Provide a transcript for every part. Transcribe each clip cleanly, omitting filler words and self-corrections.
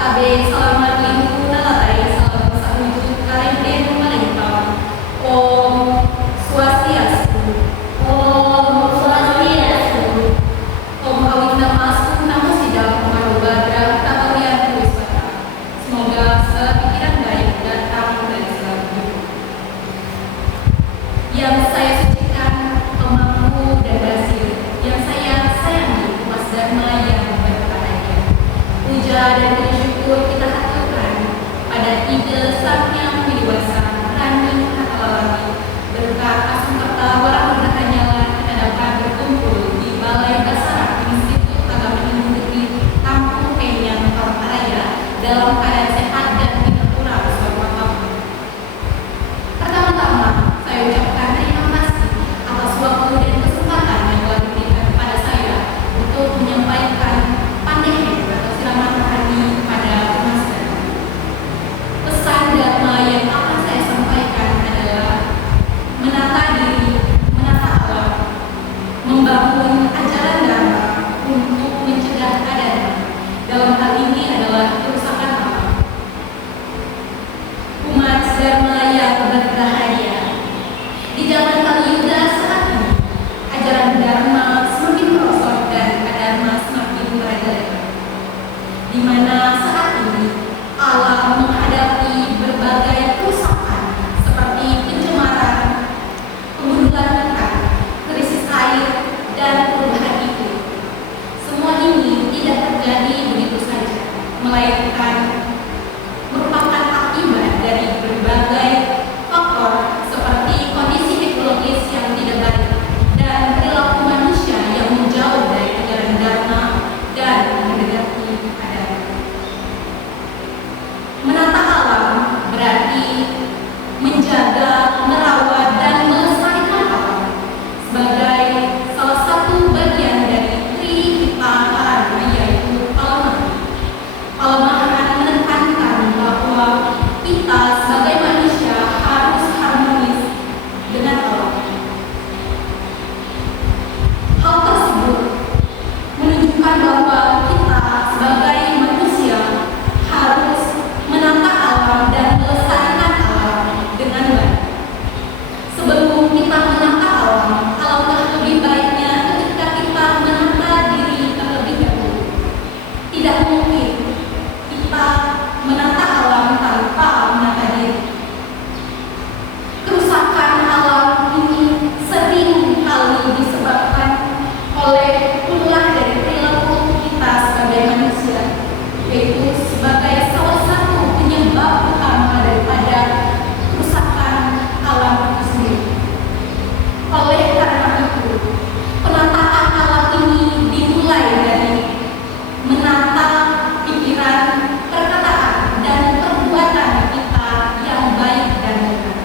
Tabe salamat lingkungan nalatai salam sawujud kareden malintang. Om Swastiastu. Om Swastiastu. Om Awit Namastu Namo Sidang Manobadra Tabarian Wisata. Semoga segala pikiran baik datang dari segala hidup. Yang saya sucikan, pemangku dan berhasil. Yang saya sayangi, Mas Dharma yang berbahagia. Puja dan puji syukur kita haturkan pada ide Sang Yang Widiwasa, Raning Hatalami, berkat Asungkerta Warahmatullahi Hanyala kita dapat berkumpul di Balai Dasar Institut Agama Hindu Negeri Kampung Penyang Palangkaraya dalam keadaan sehat dan tidak kurang suatu apapun. Pertama-tama, saya ucapkan terima kasih atas waktu dan kesempatan yang telah diberikan kepada saya untuk menyampaikan pandangan atau siraman rohani kepada Mas Dharma. Pesan Dharma yang akan saya sampaikan adalah menata diri, menata alam, membangun ajaran Dharma untuk mencegah adanya. Dalam hal ini adalah kerusakan alam. Umat Dharma yang berbahagia. Di zaman Kali Yuga saat ini, ajaran Dharma semakin merosot dan adharma semakin merajalela. Di mana saat ini alam menghadapi berbagai kerusakan seperti pencemaran, penggundulan hutan, krisis air, dan perubahan iklim. Semua ini tidak terjadi begitu saja, melainkan merupakan akibat dari berbagai faktor seperti kondisi ekologis yang tidak baik dan perilaku manusia yang menjauh dari ajaran Dharma dan mendekati adanya. Menata alam berarti menjaga, merawat, dan melestarikan alam sebagai salah satu bagian dari Trihita Karana, yaitu Palemahan. Palemahan menekankan bahwa kita sebagai manusia harus harmonis dengan alam. Hal tersebut menunjukkan bahwa kita sebagai manusia harus menata alam dan melestarikan alam dengan baik. Sebelum kita menata alam, alangkah lebih baiknya ketika kita menata diri terlebih dahulu. Tidak mungkin kita menata alam tanpa menata diri. Kerusakan alam ini sering kali disebabkan oleh ulah dari perilaku kita sebagai manusia, yaitu sebagai salah satu penyebab utama daripada kerusakan alam itu sendiri. Oleh karena itu, penataan alam ini dimulai dari menata pikiran, perkataan, dan perbuatan kita yang baik dan benar.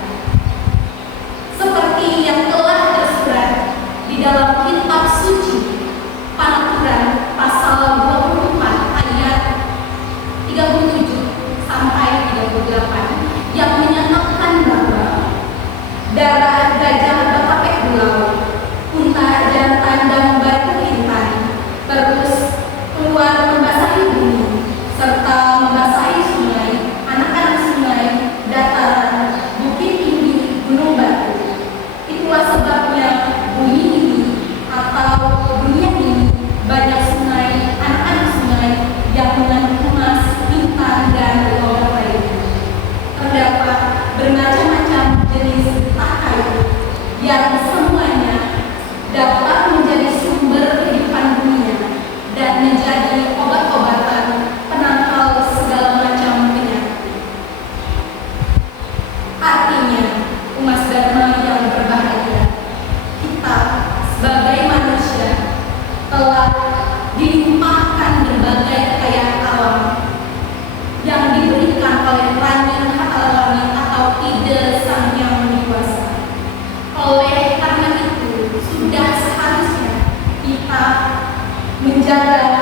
Seperti yang telah tersurat di dalam kitab suci Panaturan pasal 24 ayat 37 sampai 38 yang menyatakan bahwa darah gajah berkapek belau, unta jantan dan batu intan terus keluar membasahi bumi serta membasahi sungai, anak-anak sungai, dataran, bukit tinggi, gunung batu. Itulah sebabnya bumi ini atau dunia ini banyak sungai, anak-anak sungai yang mengandung emas, intan, dan logam lainnya. Terdapat bermacam-macam jenis getah kayu yang semuanya dapat menjadi sumber kehidupan dunia dan menjadi obat-obatan penangkal segala macam penyakit. Artinya, umat Dharma yang berbahagia, kita sebagai manusia telah dilimpahkan berbagai kekayaan alam yang diberikan oleh Raning Hatalami atau ide Sang Yang Widiwasa. Oleh karena itu, sudah seharusnya kita menjaga